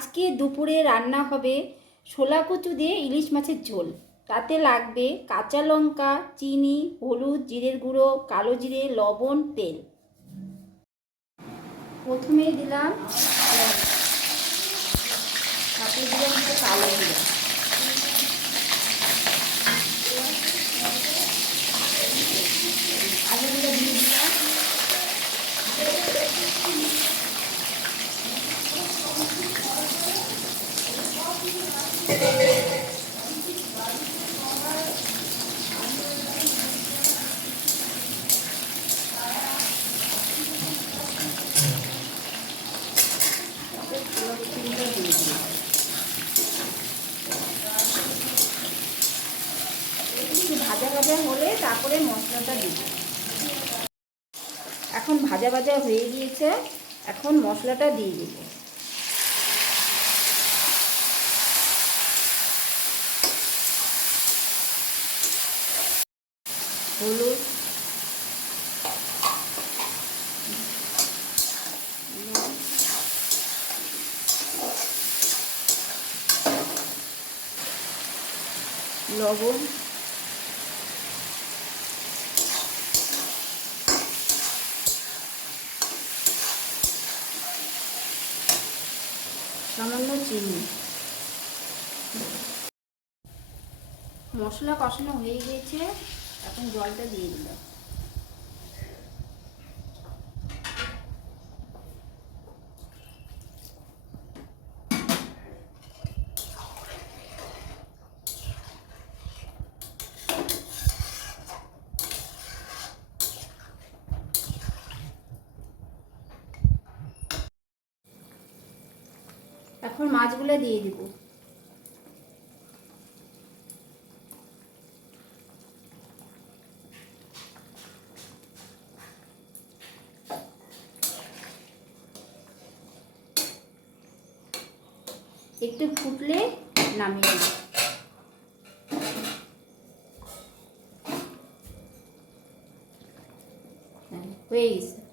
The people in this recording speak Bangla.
আজকে দুপুরে রান্না হবে শোলা কচু দিয়ে ইলিশ মাছের ঝোল। তাতে লাগবে কাঁচা লঙ্কা, চিনি, হলুদ, জিরের গুঁড়ো, কালো জিরে, লবণ, তেল। প্রথমে দিলাম তারপরে দিলাম একটু কালো জিরে, আলুগুলো দিয়ে দিলাম। একটু ভাজা ভাজা হলে তারপরে মশলাটা দিব। এখন ভাজা ভাজা হয়ে গিয়েছে, এখন মশলাটা দিয়ে দেব। হলুদ, লবণ, সামান্য চিনি। মশলা কষানো হয়ে গিয়েছে, এখন জলটা দিয়ে দিলাম। এখন মাছগুলো দিয়ে দিব। একটু ফুটলে নামিয়ে দিই। হয়ে গেছে।